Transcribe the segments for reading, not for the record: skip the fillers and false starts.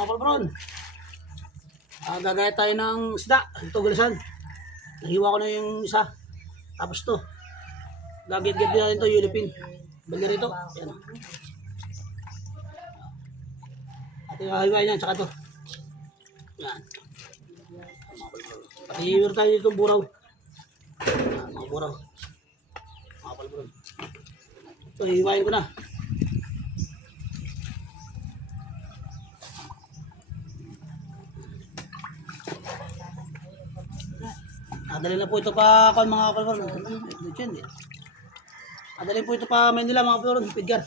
mga palbron. Gagaya tayo ng isda. Ito gulasan. Nahiwa ko na yung isa. Tapos to. Gagit-git din natin ito, Ulipin. Bali rito. Ayan. At yung hahiwain yan, tsaka to. Yan. Pati meron tayo dito buraw. Yan, mga buraw. Mga palbron. Ito, hihiwain ko na. Adali na po ito pa ako mga palbron. Adali po ito pa Manila mga palbron. Pidgar.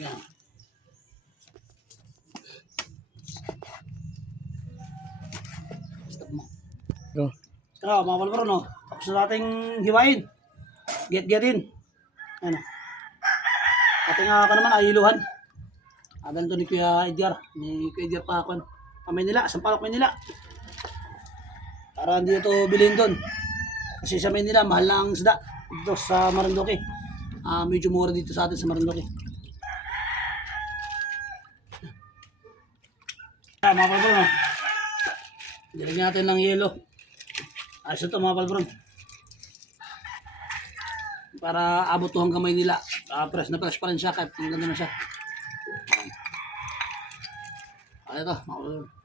Yan. Stop mo. Go. Ito mga palbron, no? Tapos na nating hiwain. Get-getin. Ano? Ating ako naman ayiluhan. Ganito ni Kuya Edgar. Ni Kuya Edgar pa ako. Manila, Sampaloc, Manila. Para hindi ito bilhin doon. Kasi sa Manila, mahal na ang isda. Dito sa Marinduque. Medyo mura dito sa atin sa Marinduque. Mga palbron, no? Dilagyan natin ng yelo. Ayos ito mga palbron. Para abot to hanggang Maynila. Fresh na fresh pa rin siya kahit ang ganda na siya. Ito, mga palbron.